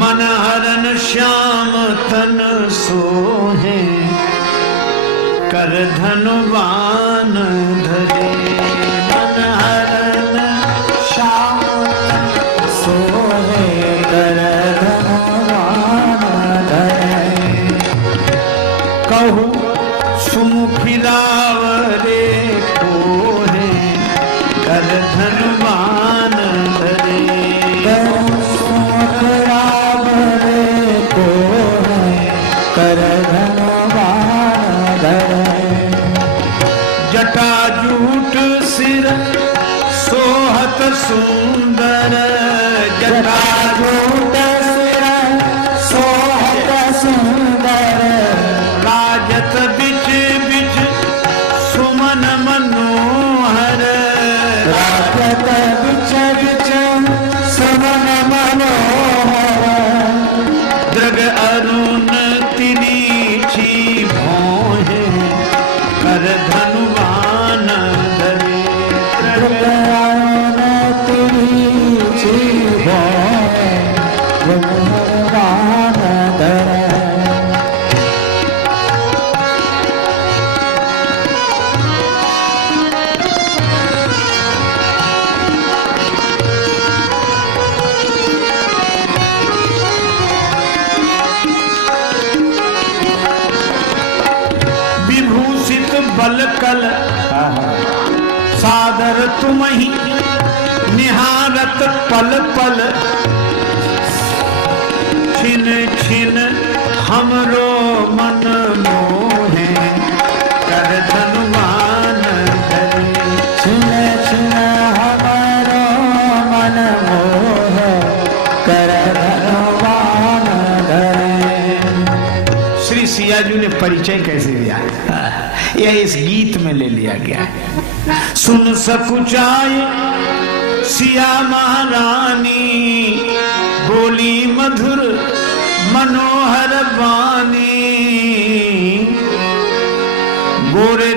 मन हरन श्याम तन सोहे, कर धनुवान धरे। मन हरन श्याम तन सोहे, कर धनुवान धरे। कहू सुमुखी लावरे कोहे, कर धनुवान धरे। जटाजूट सिर सोहत सुंदर, जटाजूट सिर सोहत सुंदर। राजत बिच बिच सुमन मनोहर, राजत बिच बिच सुमन मनोहर। दृग अरुण तिरीछी भौहें, कर धनुवान धरे। दृग अरुण तिरीछी भौहें, धनुवान धरे। बलकल सादर तुमहि, निहारत पल पल। छिन छिन हमरो मन मोहे, कर धनुवान धरे। छिन छिन हमरो मन मोहे, कर धनुवान धरे। श्री सिया जी ने परिचय कैसे दिया, यह इस गीत में ले लिया गया है। सुन सकुचाय सिया महारानी, बोली मधुर मनोहर वाणी। गोरे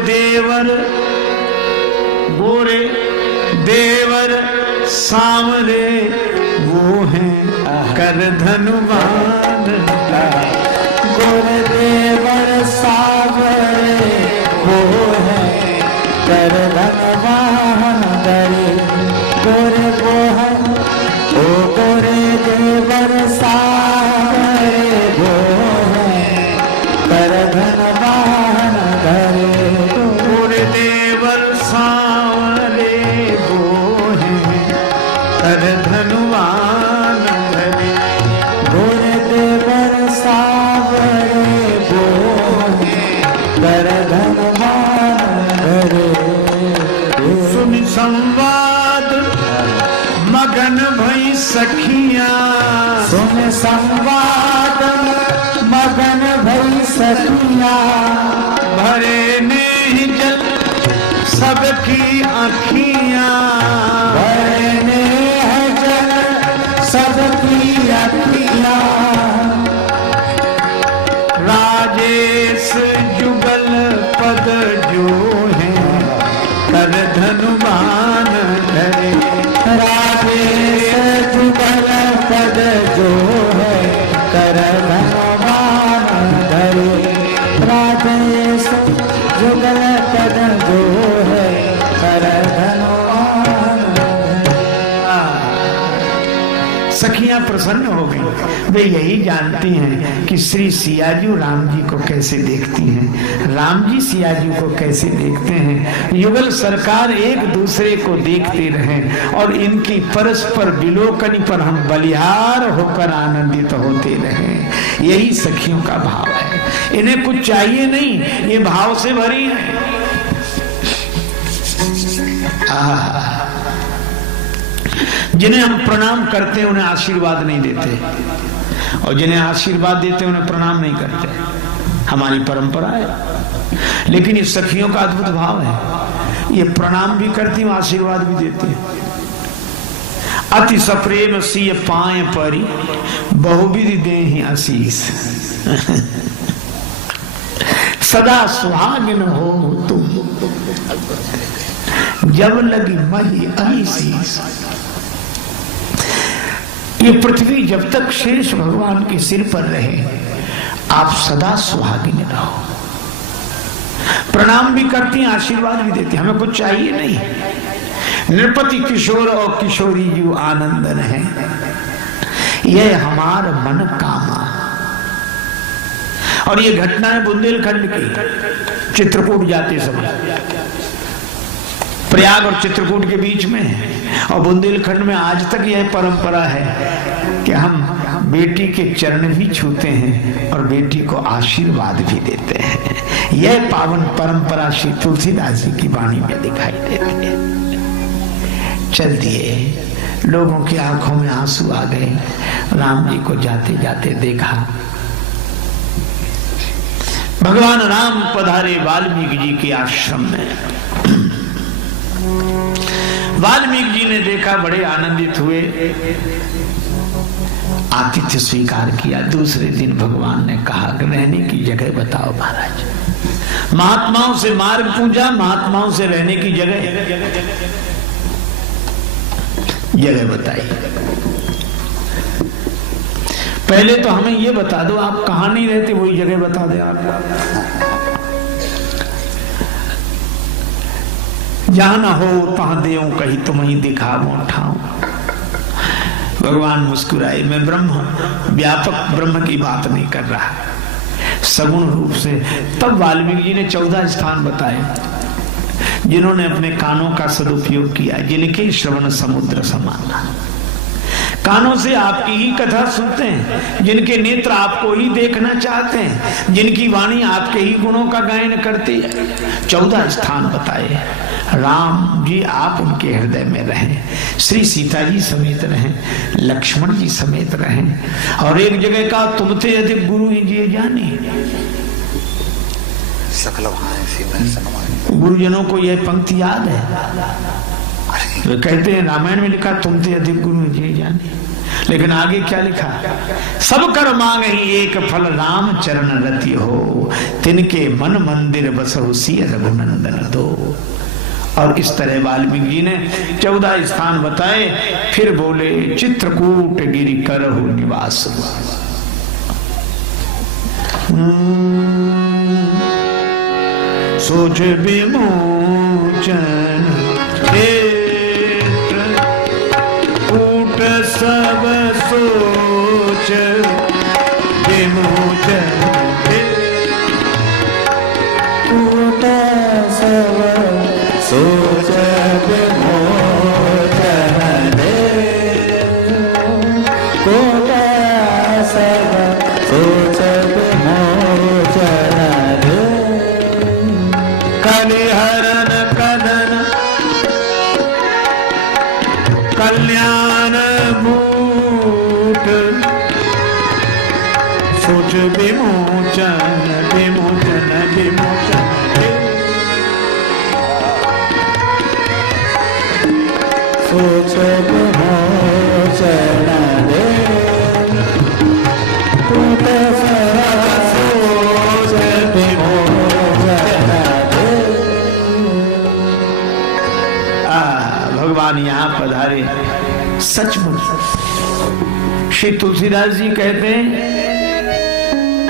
देवर सांवरे वो हैं, कर धनुवान। गोरे देवर सांवरे वो है, कर धनुवान धरे। गोरे वो है, ओ गोरे देवर सांवरे वो है, कर धनुवान धरे। गोरे देवर सांवरे वो है, कर धनुवान धरे। गोरे देवर सांवरे वो है, कर धनुवान धरे। सुन संवाद मगन भई सखिया, सुन संवाद मगन भई सखिया। भरे ने जल सबकी आँखियाँ, भरे ने जल सबकी आँखियाँ। राजेश जुगल पद जो है, कर धनुवान धरे। राजेश जुगल पद जो है, कर धनुवान धरे। राजेश जुगल पद जो है, कर धनुवान धरे। सखियां प्रसन्न हो गई। वे यही जानती हैं कि श्री सियाजी राम जी को कैसे देखती हैं, राम जी सियाजी को कैसे देखते हैं। युगल सरकार एक दूसरे को देखते रहें और इनकी परस्पर विलोकन पर हम बलिहार होकर आनंदित होते रहें। यही सखियों का भाव है। इन्हें कुछ चाहिए नहीं, ये भाव से भरी है। जिन्हें हम प्रणाम करते हैं उन्हें आशीर्वाद नहीं देते, और जिन्हें आशीर्वाद देते हैं उन्हें प्रणाम नहीं करते। हमारी परंपरा है। लेकिन इस सखियों का अद्भुत भाव है, ये प्रणाम भी करती हैं, आशीर्वाद भी देती हैं। अति सप्रेम सिय पाए परी, बहुविधि देहि आशीष। सदा सुहागिन हो तुम, जब लगी मही अहीसीस। ये पृथ्वी जब तक शेष भगवान के सिर पर रहे, आप सदा सुहागिन रहो। प्रणाम भी करती हैं, आशीर्वाद भी देती हैं, हमें कुछ चाहिए नहीं। नृपति किशोर और किशोरी जो आनंदन है, यह हमार मन कामा। और ये घटना है बुंदेलखंड की, चित्रकूट जाते समय। प्रयाग और चित्रकूट के बीच में है, और बुंदेलखंड में आज तक यह परंपरा है कि हम बेटी के चरण भी छूते हैं और बेटी को आशीर्वाद भी देते हैं। यह पावन परंपरा श्री तुलसीदास जी की वाणी में दिखाई देती है। चल दिए, लोगों की आंखों में आंसू आ गए। राम जी को जाते जाते देखा। भगवान राम पधारे वाल्मीकि जी के आश्रम में। वाल्मीकि जी ने देखा, बड़े आनंदित हुए, आतिथ्य स्वीकार किया। दूसरे दिन भगवान ने कहा कि रहने की जगह बताओ महाराज। महात्माओं से मार्ग पूजा, महात्माओं से रहने की जगह बताई। पहले तो हमें ये बता दो आप कहां नहीं रहते, वही जगह बता दे आप। जहां ना हो तहां देऊं, कहीं तुम्हें दिखाऊं ठाऊं। भगवान मुस्कुराए। मैं ब्रह्म, व्यापक ब्रह्म की बात नहीं कर रहा, सगुण रूप से। तब वाल्मीकि जी ने 14 स्थान बताए जिन्होंने अपने कानों का सदुपयोग किया, जिनके श्रवण समुद्र समान। कानों से आपकी ही कथा सुनते हैं, जिनके नेत्र आपको ही देखना चाहते हैं, जिनकी वाणी आपके ही गुणों का गायन करती है। 14 स्थान बताए। राम जी आप उनके हृदय में रहें, श्री सीता जी समेत रहें, लक्ष्मण जी समेत रहें। और एक जगह का तुमते अधिक गुरु ही जिए जाने। गुरुजनों को यह पंक्ति याद है। वे कहते हैं, रामायण में लिखा तुमते अधिक गुरु जिए जाने, लेकिन आगे क्या लिखा? सब कर मांग ही एक फल, राम चरण रति हो, तिनके मन मंदिर बसहु सिय रघुनंदन दो। और इस तरह वाल्मीकि जी ने 14 स्थान बताए। फिर बोले, चित्रकूट गिरि करहु निवास। सोच विमोचन कूट सब सोच विमोचन कूट सब सोच विमोचन कूट सब सोच विमोचन कलिहरन कदन कल्याण मूट सोच विमोचन विमोचन विमोचन सोच विमोचन दे सोच विमोचन दे। भगवान यहाँ पधारे। सचमुच श्री तुलसीदास जी कहते हैं,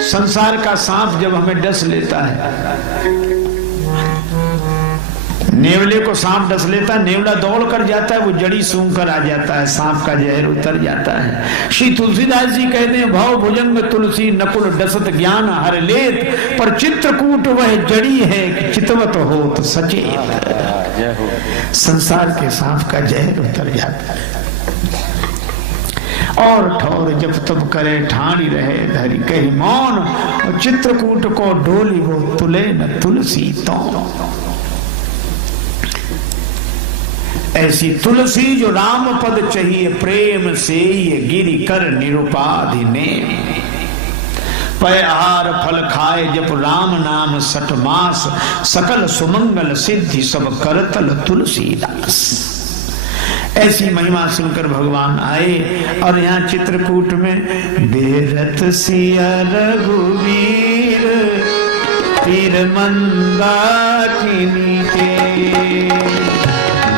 संसार का सांप जब हमें डस लेता है, नेवले को सांप डस लेता है, नेवला दौड़ कर जाता है, वो जड़ी सूंघ कर आ जाता है, सांप का जहर उतर जाता है। श्री तुलसीदास जी कहते हैं, भव भुजंग तुलसी नकुल डसत ज्ञान हर लेत, पर चित्रकूट वह जड़ी है चितवत हो तो सचेत। संसार के सांप का जहर उतर जाता है। और ठौर जब तब करे ठाणी रहे धरी कही मौन, और चित्रकूट को डोली वो तुले न तुलसी तो। ऐसी तुलसी जो राम पद चाहिए प्रेम से, ये गिरि कर निरुपाधि ने। पय आहार फल खाए जब राम नाम सठ मास, सकल सुमंगल सिद्धि सब करतल तुलसीदास। ऐसी महिमा सुनकर भगवान आए। और यहाँ चित्रकूट में बेरत सिया रघुवीर तीर मंदाकिनी के,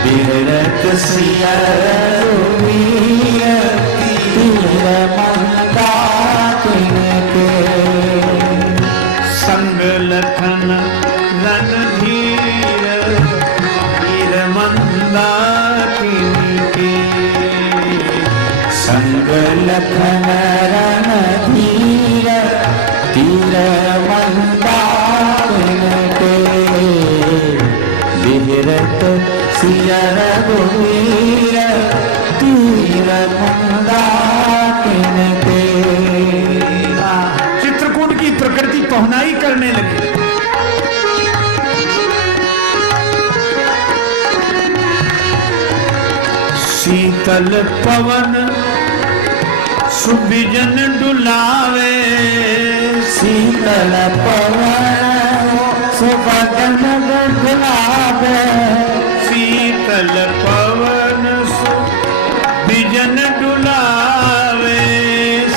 बेरत सिया रघुवीर तीर संग लखन रणधीर तीर मंदाकिन के विहरत सिया रघुवीर तीर मंदाकिन के। चित्रकूट की प्रकृति पहुनाई करने लगी। शीतल पवन सुबिजन डुलावे, शीतल पवन सुबिजन डुलावे, शीतल पवन सुबिजन डुलावे,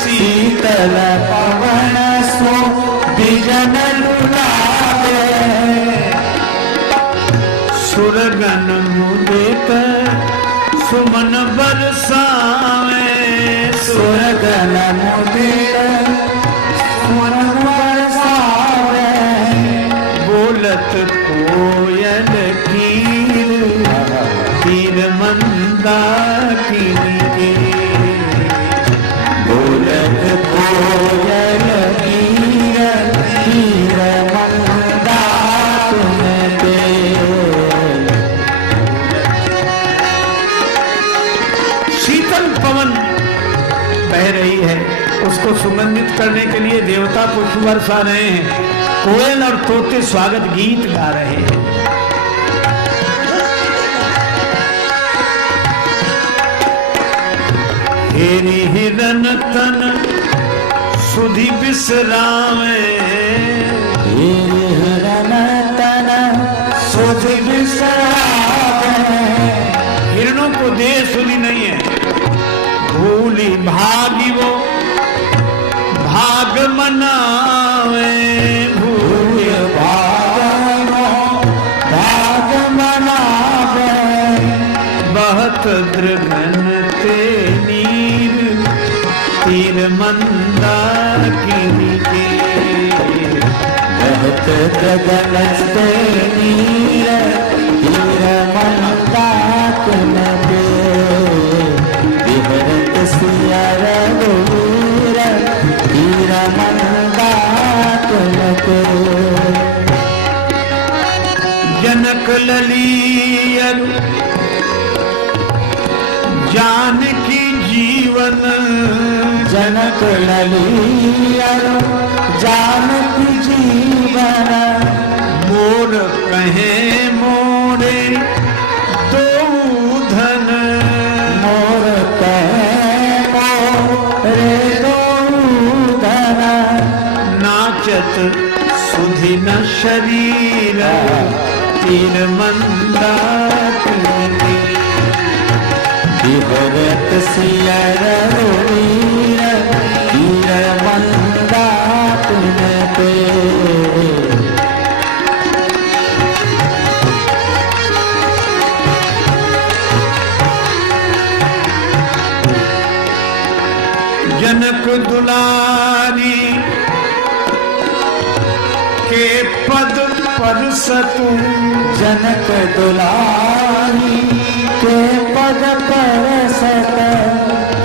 शीतल पवन सुबिजन डुलावे। सुरगन मुदित सुमन बरसावे, सुरगन मुदित सुमन बरसावे। बोलत कोयल कीर तीर मंदाकिनी के, बोलत कोयल कीर तीर मंदाकिनी के। शीतल पवन बह रही है, उसको सुगंधित करने के लिए देवता पुष्प बरसा रहे हैं, कोयल और तोते स्वागत गीत गा रहे हैं। हेरी हिरन तन सुधि विश्रामे, हेरी हिरन तन सुधि विश्रामे। हिरणों को देह सुधि नहीं है, भूली भागी वो भाग मनावे, भूल भाग भाग मनावे। बहुत दृघन ते नीर तीर मंदाकिनी के, बहुत गगन से नीर तीर मंदाकिन के। विहरत सिया रघुवीर तीर मंदाकिन के। जनक ललियर जानकी जीवन, जनक ललियर जानकी जीवन। मोर कहे मोरे दो धन, मोर कहे मोरे दो धन। नाचत सुधि न शरीर तीर मंदाकिनी के। विहरत सिया रघुवीर तीर मंदाकिन के। जनक दुलारी के पद परसत, जनक दुलारी के पद परसत।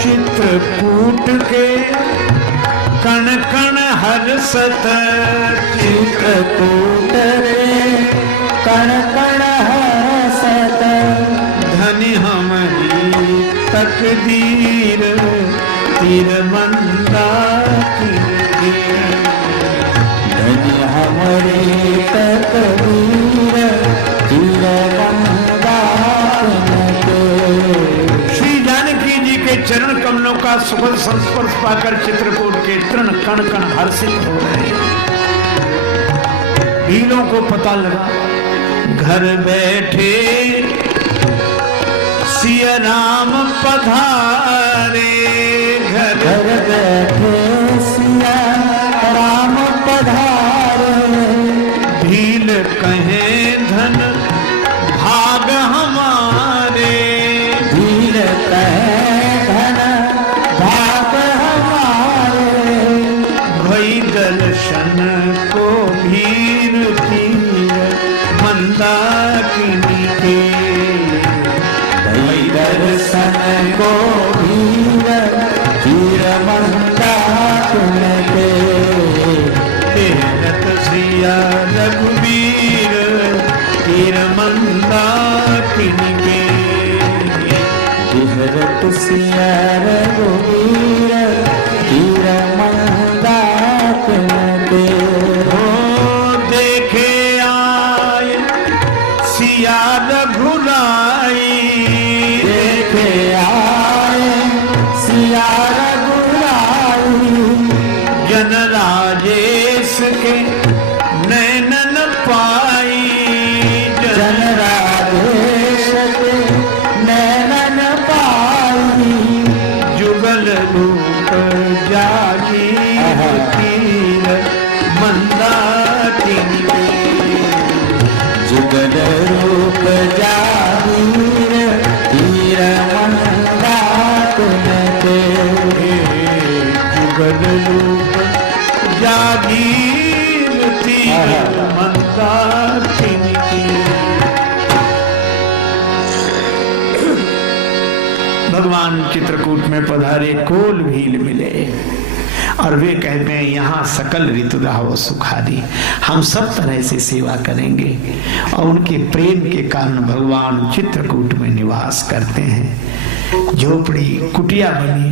चित्रकूट के कण कण हर्षत, चित्रकूट रे कण कण हर्षत। धनि हमारी तकदीर तीर मंदाकिनी के। धनि हमरे तकदीर तीर मंदाकिन के। श्री जानकी जी के चरण कमलों का सुखद संस्पर्श पाकर चित्रकूट के तृण कण कण हर्षित हो रहे हैं। भीलों को पता लगा घर बैठे सिया राम पधारे, घर बैठे सिया राम पधारे। भील कहे धन भाग हमारे, भील कहे धन भाग हमारे। भई दर्शन को भीर तीर मंदाकिनी के, भई दर्शन को भीर सिया रघुवीर हीर मंदाकिनी के। हो देखे आए सिया रघुराई, देखे आए सिया रघुराई, जन राजेश के नैनन पाई, जन राजेश के नैनन पाई, जुगल रूप जागी तीर मंदाकिनी, जुगल रूप जागीर हीर मंदाकिनी के। जुगल रूप जागीर तीर मंदाकिनी की। भगवान चित्रकूट में पधारे, कोल भील मिले और वे कहते हैं यहाँ सकल ऋतु राहो सुखादी, हम सब तरह से सेवा करेंगे। और उनके प्रेम के कारण भगवान चित्रकूट में निवास करते हैं। झोपड़ी कुटिया बनी,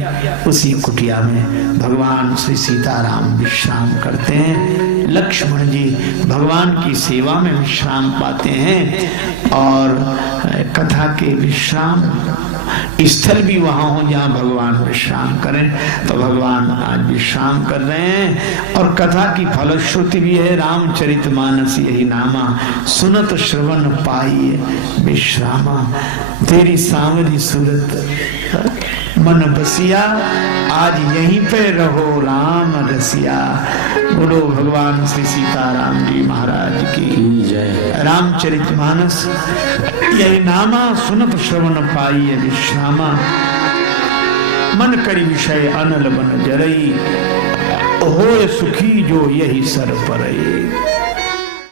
उसी कुटिया में भगवान श्री सीताराम विश्राम करते हैं। लक्ष्मण जी भगवान की सेवा में विश्राम पाते हैं और कथा के विश्राम स्थल भी वहां हो जहां भगवान विश्राम करें। तो भगवान आज विश्राम कर रहे हैं और कथा की फलश्रुति भी है, रामचरितमानस यही नामा, सुनत श्रवण पाइए विश्रामा, तेरी सांवरी सूरत मन बसिया, आज यहीं पे रहो राम रसिया। बोलो भगवान श्री सीताराम जी महाराज की जय। रामचरितमानस यही नामा, सुनत श्रवण पाइए विश्रामा, मन करी विषय अनल बन जरई, होए सुखी जो यही सर परई।